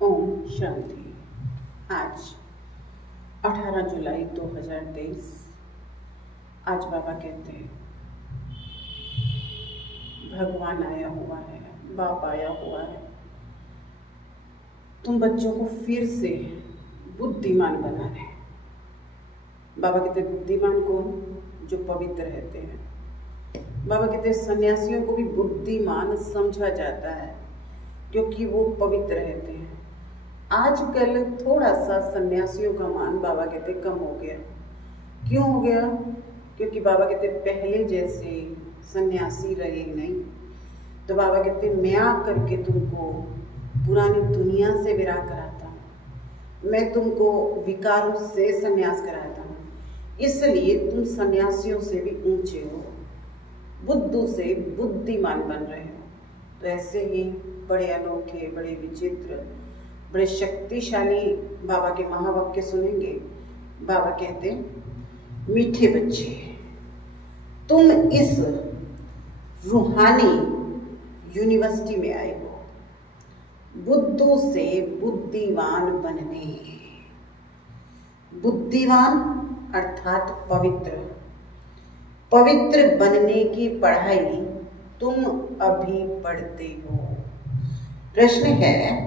ओम शांति। आज 18 जुलाई 2023। आज बाबा कहते हैं भगवान आया हुआ है, बाप आया हुआ है, तुम बच्चों को फिर से बुद्धिमान बना रहे हैं। बाबा कहते बुद्धिमान को जो पवित्र रहते हैं। बाबा कहते सन्यासियों को भी बुद्धिमान समझा जाता है क्योंकि वो पवित्र रहते हैं। आजकल थोड़ा सा सन्यासियों का मान बाबा कहते कम हो गया। क्यों हो गया? क्योंकि बाबा कहते पहले जैसे सन्यासी रहे नहीं। तो बाबा कहते मैं आकर के तुमको पुरानी दुनिया से विराह कराता हूँ, मैं तुमको विकारों से सन्यास कराता हूँ, इसलिए तुम सन्यासियों से भी ऊंचे हो, बुद्धू से बुद्धिमान बन रहे हो। तो ऐसे ही बड़े अनोखे, बड़े विचित्र, बड़े शक्तिशाली बाबा के महावाक्य सुनेंगे। बाबा कहते मीठे बच्चे, तुम इस रूहानी यूनिवर्सिटी में आए हो बुद्धू से बुद्धिमान बनने। बुद्धिमान अर्थात पवित्र, पवित्र बनने की पढ़ाई तुम अभी पढ़ते हो। प्रश्न है,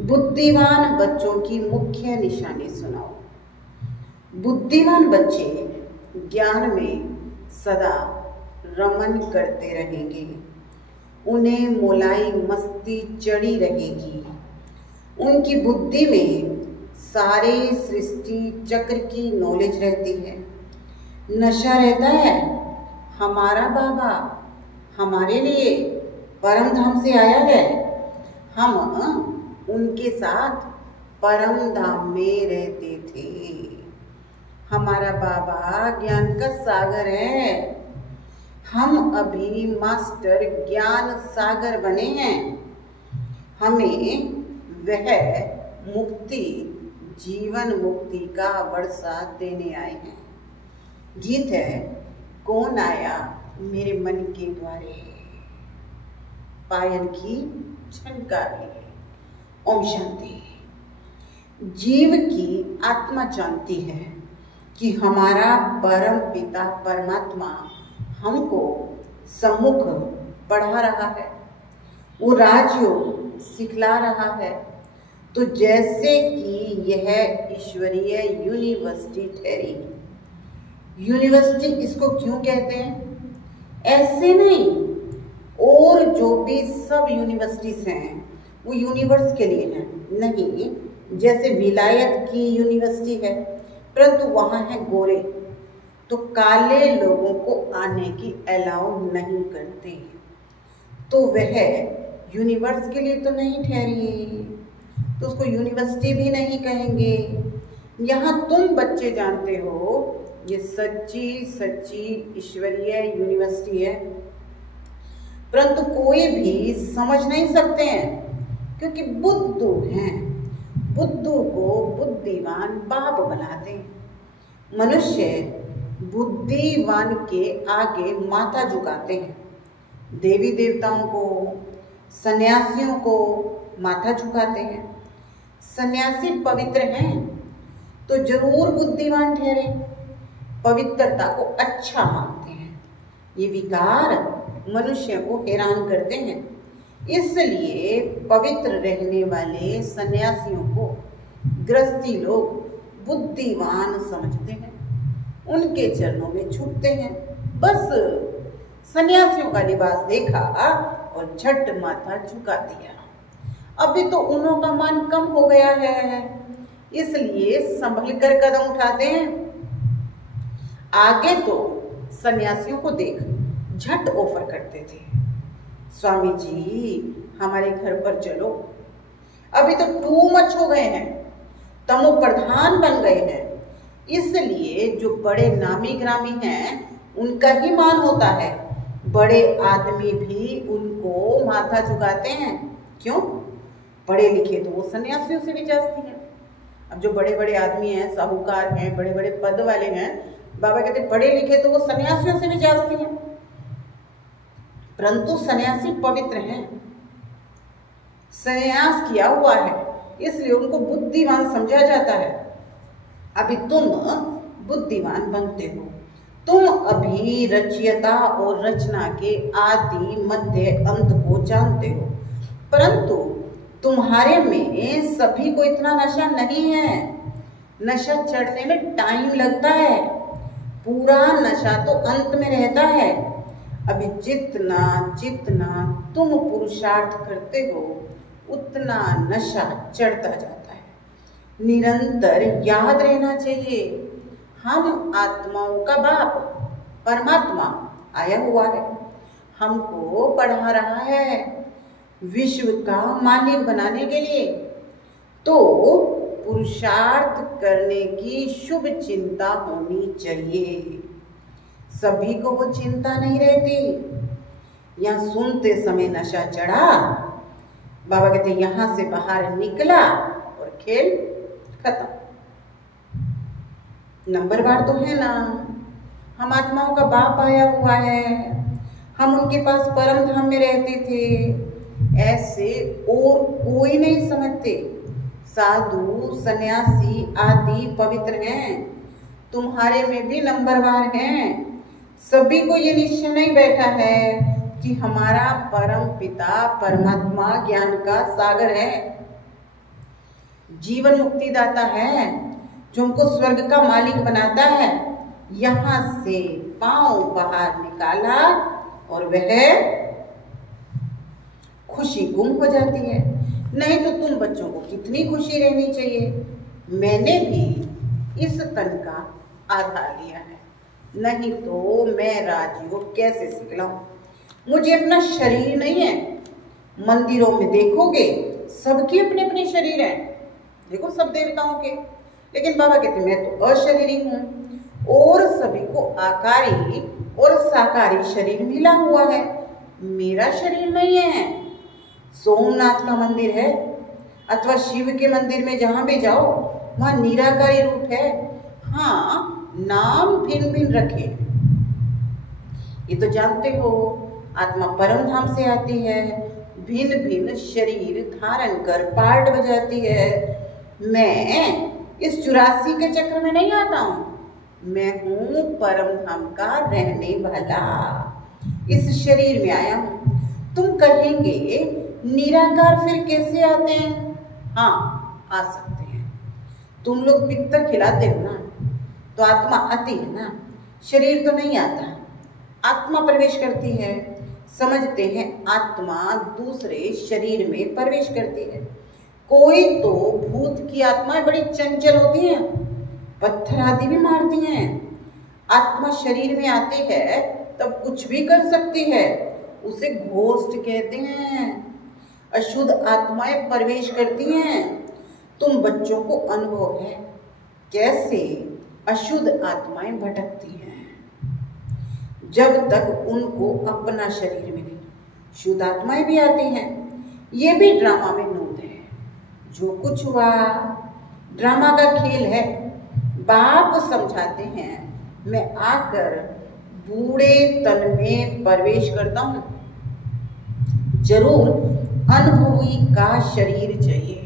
बुद्धिमान बच्चों की मुख्य निशानी सुनाओ। बुद्धिमान बच्चे ज्ञान में सदा रमन करते रहेंगे, उन्हें मोलाई मस्ती चढ़ी रहेगी। उनकी बुद्धि में सारे सृष्टि चक्र की नॉलेज रहती है। नशा रहता है, हमारा बाबा हमारे लिए परम धाम से आया है, हम उनके साथ परम धाम में रहते थे। हमारा बाबा ज्ञान का सागर है, हम अभी मास्टर ज्ञान सागर बने हैं। हमें वह मुक्ति, जीवन मुक्ति का वर्षा देने आए हैं। गीत है, कौन आया मेरे मन के द्वारे, पायल की झनकारी। ओम शांति। जीव की आत्मा जानती है कि हमारा परम पिता परमात्मा हमको सम्मुख पढ़ा रहा है, वो राजयोग सिखला रहा है। तो जैसे कि यह ईश्वरीय यूनिवर्सिटी ठहरी। यूनिवर्सिटी इसको क्यों कहते हैं? ऐसे नहीं, और जो भी सब यूनिवर्सिटीज हैं वो यूनिवर्स के लिए है नहीं। जैसे विलायत की यूनिवर्सिटी है, परंतु वहाँ है गोरे, तो काले लोगों को आने की अलाउ नहीं करते, तो वह यूनिवर्स के लिए तो नहीं ठहरी, तो उसको यूनिवर्सिटी भी नहीं कहेंगे। यहाँ तुम बच्चे जानते हो ये सच्ची सच्ची ईश्वरीय यूनिवर्सिटी है, परंतु कोई भी समझ नहीं सकते हैं क्योंकि बुद्धू हैं। बुद्धू को बुद्धिमान बाप बनाते हैं। मनुष्य बुद्धिमान के आगे माथा झुकाते हैं। देवी देवताओं को, सन्यासियों को माथा झुकाते हैं। सन्यासी पवित्र हैं तो जरूर बुद्धिमान ठहरे, पवित्रता को अच्छा मानते हैं। ये विकार मनुष्य को हैरान करते हैं, इसलिए पवित्र रहने वाले सन्यासियों को गृहस्थी लोग बुद्धिमान समझते हैं, उनके चरणों में झुकते हैं। बस सन्यासियों का लिबास देखा और झट माथा झुका दिया। अभी तो उन्हों का मान कम हो गया है, इसलिए संभल कर कदम उठाते हैं। आगे तो सन्यासियों को देख झट ऑफर करते थे, स्वामी जी हमारे घर पर चलो। अभी तो टू मच हो गए हैं, तमो प्रधान बन गए हैं, इसलिए जो बड़े नामी ग्रामी हैं उनका ही मान होता है। बड़े आदमी भी उनको माथा झुकाते हैं। क्यों? पढ़े लिखे तो वो सन्यासियों से भी जास्ती हैं। अब जो बड़े बड़े आदमी हैं, साहूकार हैं, बड़े बड़े पद वाले हैं, बाबा कहते पढ़े लिखे तो वो सन्यासियों से भी जास्ती हैं, परंतु सन्यासी पवित्र हैं, संन्यास किया हुआ है, इसलिए उनको बुद्धिमान समझा जाता है। अभी तुम बुद्धिमान बनते हो, तुम अभी रचयिता और रचना के आदि मध्य अंत को जानते हो, परंतु तुम्हारे में सभी को इतना नशा नहीं है। नशा चढ़ने में टाइम लगता है, पूरा नशा तो अंत में रहता है। अभी जितना जितना तुम पुरुषार्थ करते हो उतना नशा चढ़ता जाता है। निरंतर याद रहना चाहिए, हम आत्माओं का बाप परमात्मा आया हुआ है, हमको पढ़ा रहा है विश्व का मालिक बनाने के लिए। तो पुरुषार्थ करने की शुभ चिंता होनी चाहिए। सभी को वो चिंता नहीं रहती। यहाँ सुनते समय नशा चढ़ा, बाबा कहते यहाँ से बाहर निकला और खेल खत्म। नंबरवार तो है ना, हम आत्माओं का बाप आया हुआ है, हम उनके पास परम धाम में रहते थे, ऐसे और कोई नहीं समझते। साधु सन्यासी आदि पवित्र हैं, तुम्हारे में भी नंबरवार हैं। सभी को ये निश्चय नहीं बैठा है कि हमारा परम पिता परमात्मा ज्ञान का सागर है, जीवन मुक्ति दाता है, जो हमको स्वर्ग का मालिक बनाता है। यहाँ से पांव बाहर निकाला और वह खुशी गुम हो जाती है। नहीं तो तुम बच्चों को कितनी खुशी रहनी चाहिए। मैंने भी इस तन का आधार लिया है, नहीं तो मैं राजयोग कैसे सिखलाऊं। मुझे अपना शरीर नहीं है। मंदिरों में देखोगे सबके अपने अपने शरीर हैं, देखो सब देवताओं के, लेकिन बाबा कहते मैं तो अशरीरी हूँ और सभी को आकारी और साकारी शरीर मिला हुआ है, मेरा शरीर नहीं है। सोमनाथ का मंदिर है अथवा शिव के मंदिर में जहां भी जाओ वहां निराकारी रूप है। हाँ, नाम भिन्न भिन्न रखे, ये तो जानते हो। आत्मा परम धाम से आती है, भिन्न भिन्न शरीर धारण कर पार्ट बजाती है। मैं इस 84 के चक्र में नहीं आता हूँ, मैं हूँ परम धाम का रहने वाला, इस शरीर में आया हूँ। तुम कहेंगे निराकार फिर कैसे आते हैं? हाँ, आ सकते हैं। तुम लोग पित्तर खिलाते हो ना, तो आत्मा आती है ना, शरीर तो नहीं आता, आत्मा प्रवेश करती है। समझते हैं आत्मा दूसरे शरीर में प्रवेश करती है। कोई तो भूत की आत्माएं बड़ी चंचल होती हैं, पत्थर आदि भी मारती हैं। आत्मा शरीर में आती है तब कुछ भी कर सकती है, उसे घोस्ट कहते हैं। अशुद्ध आत्माएं प्रवेश करती हैं। तुम बच्चों को अनुभव है कैसे अशुद्ध आत्माएं भटकती हैं, जब तक उनको अपना शरीर मिले। शुद्ध आत्माएं भी आती हैं, ये भी ड्रामा में नोट है। जो कुछ हुआ ड्रामा का खेल है। बाप समझाते हैं, मैं आकर बूढ़े तन में प्रवेश करता हूँ, जरूर अनुभवी का शरीर चाहिए।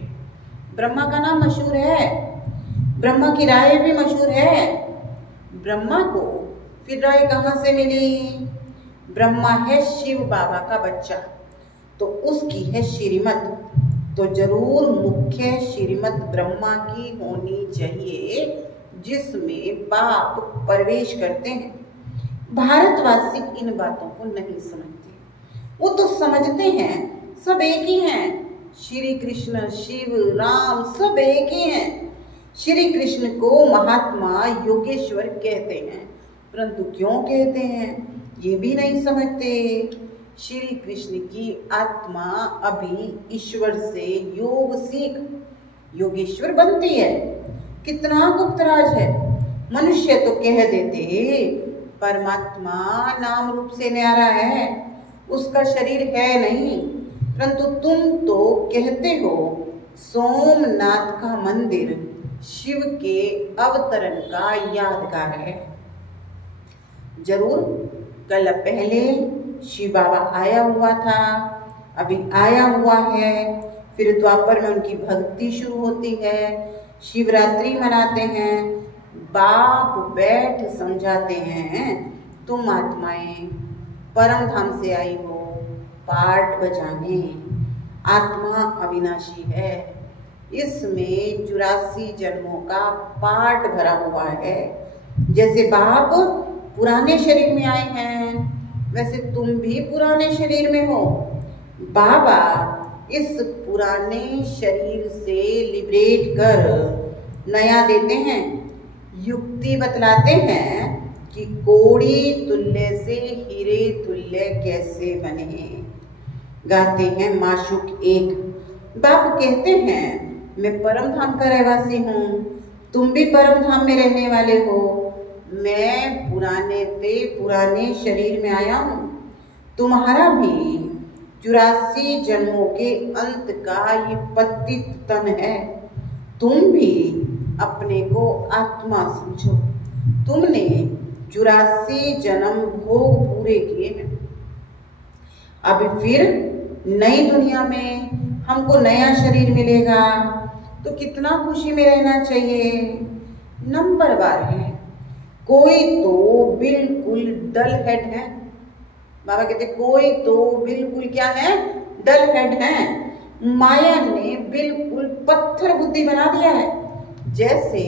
ब्रह्मा का नाम मशहूर है, ब्रह्मा की राय भी मशहूर है। ब्रह्मा को फिर राय कहाँ से मिली? ब्रह्मा है शिव बाबा का बच्चा, तो उसकी है श्रीमत, तो जरूर मुख्य श्रीमत ब्रह्मा की होनी चाहिए, जिसमें बाप प्रवेश करते हैं। भारतवासी इन बातों को नहीं समझते, वो तो समझते हैं सब एक ही हैं। श्री कृष्ण, शिव, राम सब एक ही हैं। श्री कृष्ण को महात्मा योगेश्वर कहते हैं, परंतु क्यों कहते हैं ये भी नहीं समझते। श्री कृष्ण की आत्मा अभी ईश्वर से योग सीख योगेश्वर बनती है। कितना गुप्तराज है। मनुष्य तो कह देते परमात्मा नाम रूप से न्यारा है, उसका शरीर है नहीं, परंतु तुम तो कहते हो सोमनाथ का मंदिर शिव के अवतरण का यादगार है। जरूर कल पहले शिव बाबा आया हुआ था, अभी आया हुआ है, फिर द्वापर में उनकी भक्ति शुरू होती है, शिवरात्रि मनाते हैं, बाप बैठ समझाते हैं, तुम आत्माएं परम धाम से आई हो पाठ बजाने, आत्मा अविनाशी है, इसमें 84 जन्मों का पाठ भरा हुआ है। जैसे बाप पुराने शरीर में आए हैं वैसे तुम भी पुराने शरीर में हो। बाबा इस पुराने शरीर से लिबरेट कर नया देते हैं, युक्ति बतलाते हैं कि कोड़ी तुल्य से हीरे तुल्य कैसे बने। गाते हैं माशूक एक। बाप कहते हैं मैं परम धाम का रहवासी हूँ, तुम भी परम धाम में रहने वाले हो। मैं पुराने शरीर में आया हूँ, तुम्हारा भी 84 जन्मों के अंत का ये पतित तन है। तुम भी अपने को आत्मा समझो, तुमने 84 जन्म भोग पूरे किए हैं। अब फिर नई दुनिया में हमको नया शरीर मिलेगा तो कितना खुशी में रहना चाहिए। नंबरवार है, कोई तो बिल्कुल डल हेड है। बाबा कहते कोई तो बिल्कुल क्या है, डल हेड है। माया ने बिल्कुल पत्थर बुद्धि बना दिया है। जैसे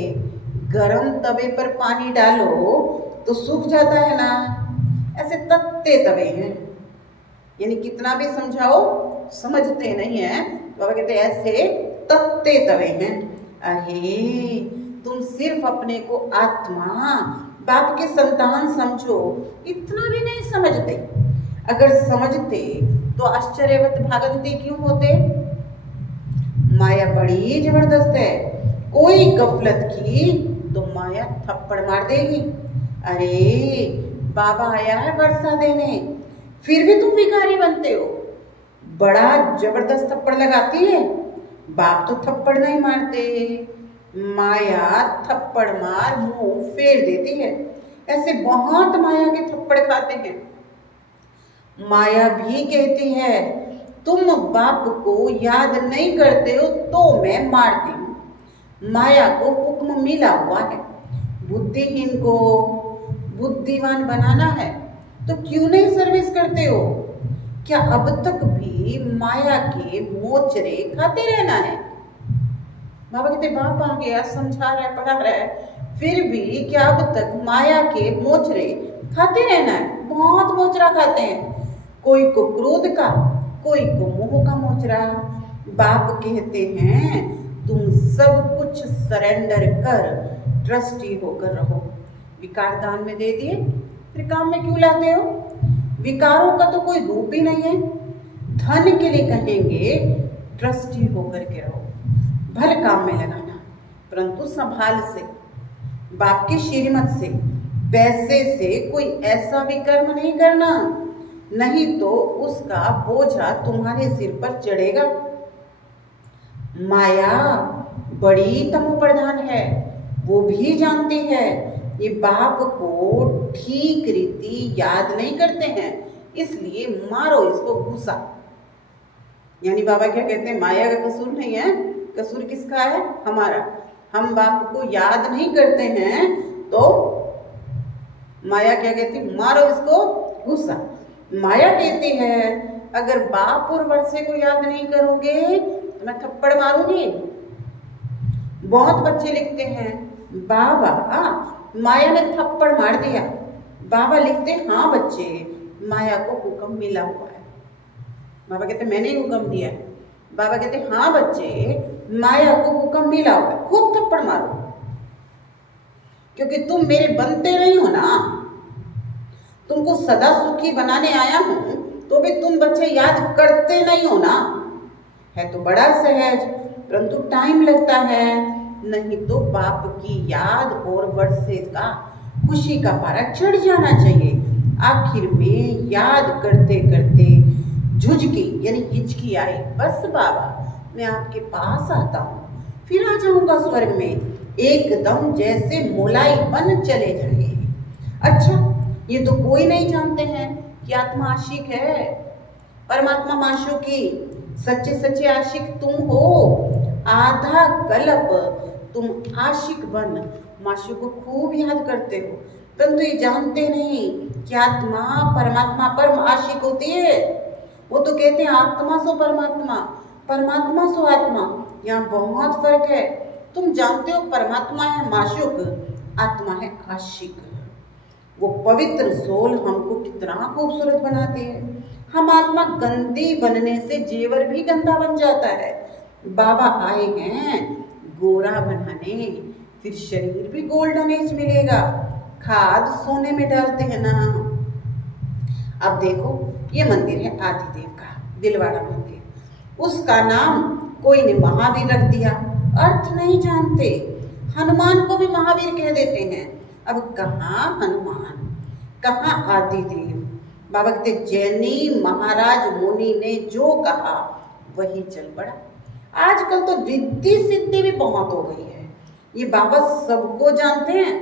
गरम तवे पर पानी डालो तो सूख जाता है ना, ऐसे तत्ते तवे हैं, यानी कितना भी समझाओ समझते नहीं है। बाबा कहते ऐसे तत्ते तवे हैं। अरे तुम सिर्फ अपने को आत्मा बाप के संतान समझो, इतना भी नहीं समझते। अगर समझते तो आश्चर्यवत भागंती क्यों होते। माया बड़ी जबरदस्त है, कोई गफलत की तो माया थप्पड़ मार देगी। अरे बाबा आया है वर्षा देने, फिर भी तुम भिखारी बनते हो। बड़ा जबरदस्त थप्पड़ लगाती है, बाप तो थप्पड़ नहीं मारते, माया थप्पड़ मार मुंह फेर देती है। ऐसे बहुत माया के थप्पड़ खाते हैं। माया भी कहती है तुम बाप को याद नहीं करते हो तो मैं मारती हूँ। माया को हुक्म मिला हुआ है, बुद्धिहीन को बुद्धिमान बनाना है तो क्यों नहीं सर्विस करते हो। क्या अब तक भी माया के मोचरे खाते रहना है। बाबा कहते बाप आ गया, समझा रहा है, पढ़ा रहा है, फिर भी क्या अब तक माया के मोचरे खाते रहना है। बहुत मोचरा खाते हैं, कोई को क्रोध का, कोई को मोह का मोचरा। बाप कहते हैं तुम सब कुछ सरेंडर कर ट्रस्टी होकर रहो। विकार दान में दे दिए, फिर काम में क्यों लाते हो। विकारों का तो कोई रूप ही नहीं है। धन के लिए कहेंगे ट्रस्टी होकर के रहो, भले काम में लगाना, परंतु संभाल से, बाप की श्रीमत से, पैसे से कोई ऐसा भी कर्म नहीं करना, नहीं तो उसका बोझा तुम्हारे सिर पर चढ़ेगा। माया बड़ी तमोप्रधान है, वो भी जानती है ये बाप को ठीक रीति याद नहीं करते हैं, इसलिए मारो इसको घुसा। यानी बाबा क्या कहते हैं, माया का कसूर नहीं है, कसूर किसका है, हमारा। हम बाप को याद नहीं करते हैं तो माया क्या कहती, मारो इसको घुसा। माया कहती है अगर बाप और वर्षे को याद नहीं करोगे तो मैं थप्पड़ मारूंगी। बहुत बच्चे लिखते हैं बाबा माया ने थप्पड़ मार दिया। बाबा लिखते हाँ बच्चे, माया को हुक्म मिला हुआ है। बाबा कहते मैंने ही हुक्म दिया है। बाबा कहते हाँ बच्चे, माया को हुक्म मिला हुआ है, खूब थप्पड़ मारो, क्योंकि तुम मेरे बनते नहीं हो ना। तुमको सदा सुखी बनाने आया हूं तो भी तुम बच्चे याद करते नहीं हो ना। है तो बड़ा सहज, परंतु टाइम लगता है, नहीं तो बाप की याद और वर्षे का खुशी का पारा चढ़ जाना चाहिए। आखिर में याद करते करते झुझकी यानी हिचकी आई, बस बाबा मैं आपके पास आता हूँ, फिर आ जाऊंगा स्वर्ग में, एकदम जैसे मोलाई बन चले जाए। अच्छा ये तो कोई नहीं जानते हैं कि आत्मा आशिक है, परमात्मा माशूकी, सच्चे सच्चे आशिक तुम हो। आधा कल्प तुम आशिक बन माशूक को खूब याद करते हो, परंतु ये जानते नहीं कि आत्मा परमात्मा परम आशिक होती है। वो तो कहते हैं आत्मा सो परमात्मा, परमात्मा सो आत्मा, यहाँ बहुत फर्क है। तुम जानते हो परमात्मा है माशूक, आत्मा है आशिक। वो पवित्र सोल हमको कितना खूबसूरत बनाती है। हम आत्मा गंदी बनने से जेवर भी गंदा बन जाता है। बाबा आए हैं गोरा बनाने, फिर शरीर भी गोल्डन एज मिलेगा। खाद सोने में डालते हैं ना। अब देखो ये मंदिर है आदिदेव का, दिलवाड़ा मंदिर। उसका नाम कोई ने महावीर रख दिया, अर्थ नहीं जानते। हनुमान को भी महावीर कह देते हैं। अब कहाँ हनुमान, कहाँ आदिदेव। बाबा कहते जैनी महाराज मुनि ने जो कहा वही चल पड़ा। आजकल तो रिद्धि सिद्धि भी बहुत हो गई है। ये बाबा सबको जानते हैं,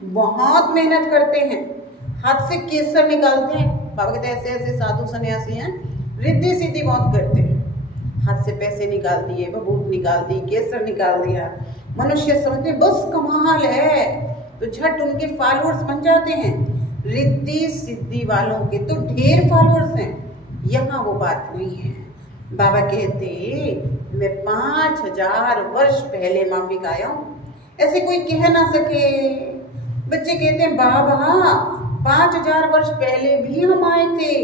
बहुत मेहनत करते हैं, हाथ से केसर निकालते हैं। बाबा कहते ऐसे ऐसे साधु सन्यासी हैं, रिद्धि सिद्धि बहुत करते हैं। हाथ से पैसे निकाल दिए, बबूत निकाल दी, केसर निकाल दिया। मनुष्य समझते बस कमाल है, तो झट उनके फॉलोअर्स बन जाते हैं। रिद्धि सिद्धि वालों के तो ढेर फॉलोअर्स हैं। यहाँ वो बात नहीं है। बाबा कहते मैं 5000 वर्ष पहले माफिक आया हूँ, ऐसे कोई कह ना सके। बच्चे कहते हैं बाबा 5000 वर्ष पहले भी हम आए थे,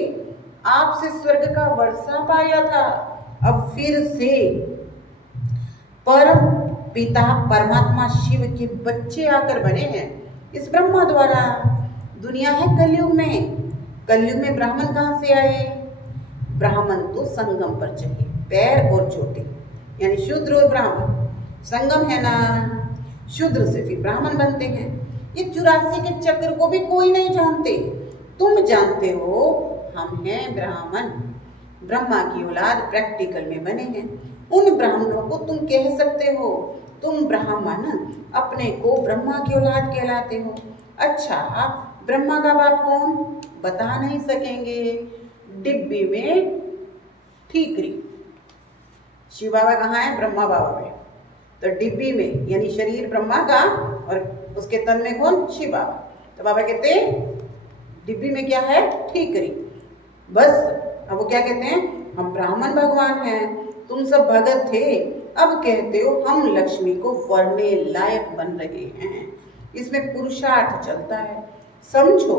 आपसे स्वर्ग का वर्षा पाया था। अब फिर से परम पिता परमात्मा शिव के बच्चे आकर बने हैं इस ब्रह्मा द्वारा। दुनिया है कलयुग में, कलयुग में ब्राह्मण कहाँ से आए? ब्राह्मण तो संगम पर चाहिए, पैर और चोटी, यानी शूद्र और ब्राह्मण। संगम है ना, शूद्र से फिर ब्राह्मण बनते हैं। ये 84 के चक्र को भी कोई नहीं जानते। तुम जानते हो हम हैं ब्राह्मण, ब्रह्मा की औलाद प्रैक्टिकल में बने हैं। उन ब्राह्मणों को तुम कह सकते हो तुम ब्राह्मण अपने को ब्रह्मा की औलाद कहलाते हो। अच्छा, ब्रह्मा का बाप कौन? बता नहीं सकेंगे। डिब्बी में ठीकरी। शिव बाबा कहाँ है? ब्रह्मा बाबा में। तो डिब्बी में यानी शरीर ब्रह्मा का और उसके तन में कौन? शिव बाबा। तो बाबा कहते डिब्बी में क्या है? ठीकरी। बस अब वो क्या कहते हैं? हम ब्राह्मण भगवान हैं, तुम सब भगत थे, अब कहते हो हम लक्ष्मी को वरने लायक बन रहे हैं। इसमें पुरुषार्थ चलता है। समझो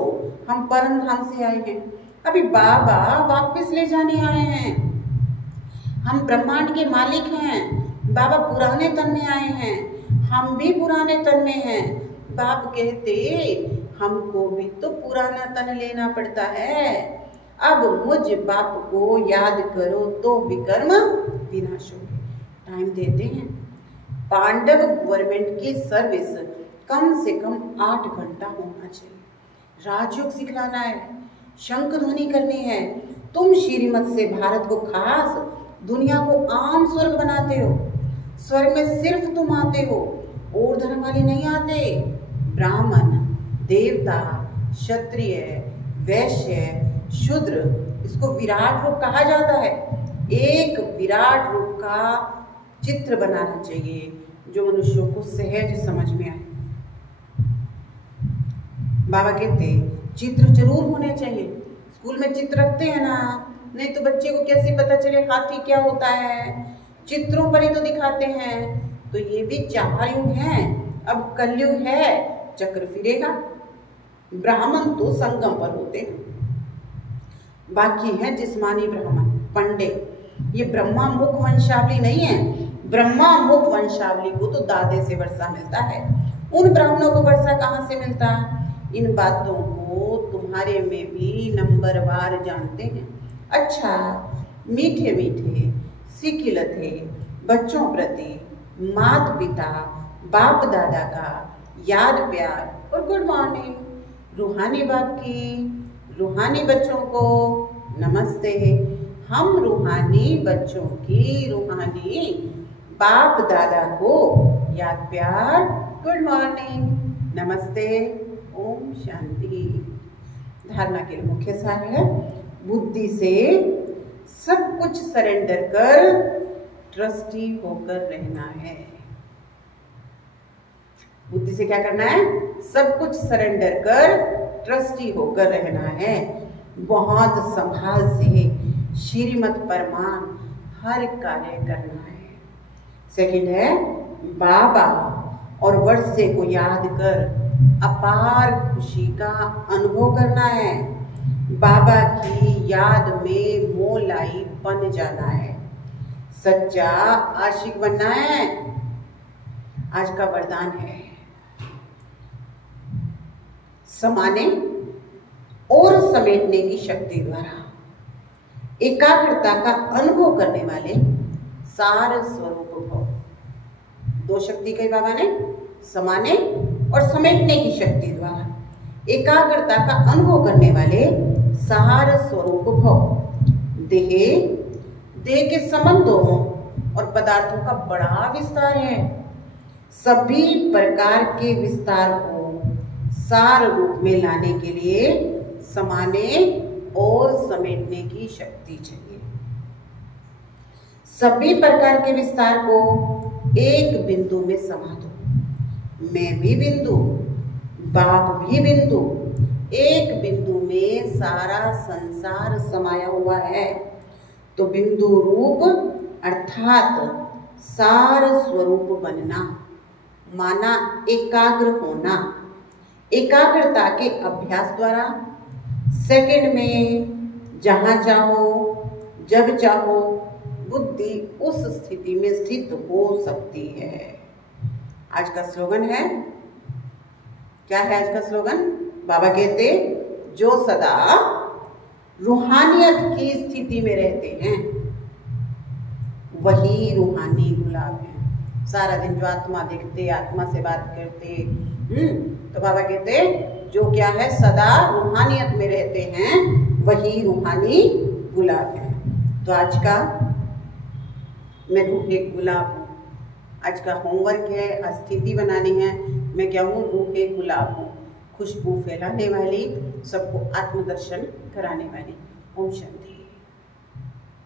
हम परम धाम से आए हैं, अभी बाबा वापस ले जाने आए हैं। हम ब्रह्मांड के मालिक हैं, बाबा पुराने तन में आए हैं, हम भी पुराने तन में हैं। बाप कहते हमको भी तो पुराना तन लेना पड़ता है। अब मुझ बाप को याद करो तो विकर्म विनाश होंगे। टाइम देते हैं। पांडव गवर्नमेंट की सर्विस कम से कम 8 घंटा होना चाहिए। राजयोग सिखलाना है, शंख ध्वनि करनी है। तुम श्रीमत से भारत को खास, दुनिया को आम स्वर्ग बनाते हो। स्वर्ग में सिर्फ तुम आते हो, और धर्म वाले नहीं आते। ब्राह्मण, देवता, क्षत्रिय, वैश्य, शूद्र, इसको विराट रूप कहा जाता है। एक विराट रूप का चित्र बनाना चाहिए जो मनुष्यों को सहज समझ में आए। बाबा कहते चित्र जरूर होने चाहिए। स्कूल में चित्र रखते हैं ना, नहीं तो बच्चे को कैसे पता चले हाथी क्या होता है? चित्रों पर ही तो दिखाते हैं। तो ये भी 4 युग हैं। अब कलयुग है, चक्र फिरेगा। ब्राह्मण तो संगम पर होते हैं, बाकी है जिस्मानी ब्राह्मण, पंडे। ये ब्रह्मा मुख वंशावली नहीं है। ब्रह्मा मुख वंशावली को तो दादे से वर्षा मिलता है। उन ब्राह्मणों को वर्षा कहाँ से मिलता? इन बातों को तुम्हारे में भी नंबरवार जानते हैं। अच्छा, मीठे मीठे सिकिलते बच्चों प्रति माता पिता बाप दादा का याद प्यार और गुड मॉर्निंग। रूहानी बाप की रूहानी बच्चों को नमस्ते। हम रूहानी बच्चों की रूहानी बाप दादा को याद प्यार, गुड मॉर्निंग, नमस्ते, ओम शांति। धारणा के मुख्य सार है बुद्धि से सब कुछ सरेंडर कर ट्रस्टी होकर रहना है। बुद्धि से क्या करना है? सब कुछ सरेंडर कर ट्रस्टी होकर रहना है। बहुत संभाल से श्रीमत परमान हर कार्य करना है। सेकंड है बाबा और वर्षे को याद कर अपार खुशी का अनुभव करना है। बाबा की याद में मोलाई बन जाना है। सच्चा आशिक बनना है। आज का वरदान है समाने और समेटने की शक्ति द्वारा एकाग्रता का अनुभव करने वाले सार स्वरूप भव। दो शक्ति कही बाबा ने, समाने और समेटने की शक्ति द्वारा एकाग्रता का अनुभव करने वाले सार स्वरूप भव। देह के संबंधों और पदार्थों का बड़ा विस्तार है। सभी प्रकार के विस्तार को सार रूप में लाने के लिए समाने और समेटने की शक्ति चाहिए। सभी प्रकार के विस्तार को एक बिंदु में समा दो। मैं भी बिंदु, बाप भी बिंदु, एक बिंदु में सारा संसार समाया हुआ है। तो बिंदु रूप अर्थात सार स्वरूप बनना, माना एकाग्र होना। एकाग्रता के अभ्यास द्वारा सेकंड में जहां चाहो जब चाहो बुद्धि उस स्थिति में स्थित हो सकती है। आज का स्लोगन है, क्या है आज का स्लोगन? बाबा कहते जो सदा रूहानियत की स्थिति में रहते हैं वही रूहानी गुलाब है। सारा दिन जो आत्मा देखते, आत्मा से बात करते, तो बाबा कहते जो क्या है सदा रूहानियत में रहते हैं वही रूहानी गुलाब है। तो आज का मैं रूहे गुलाब हूँ। आज का होमवर्क है, स्थिति बनानी है। मैं क्या हूँ? रूहे गुलाब हूँ, खुशबू फैलाने वाली, सबको आत्मदर्शन कराने वाली। ओम शांति।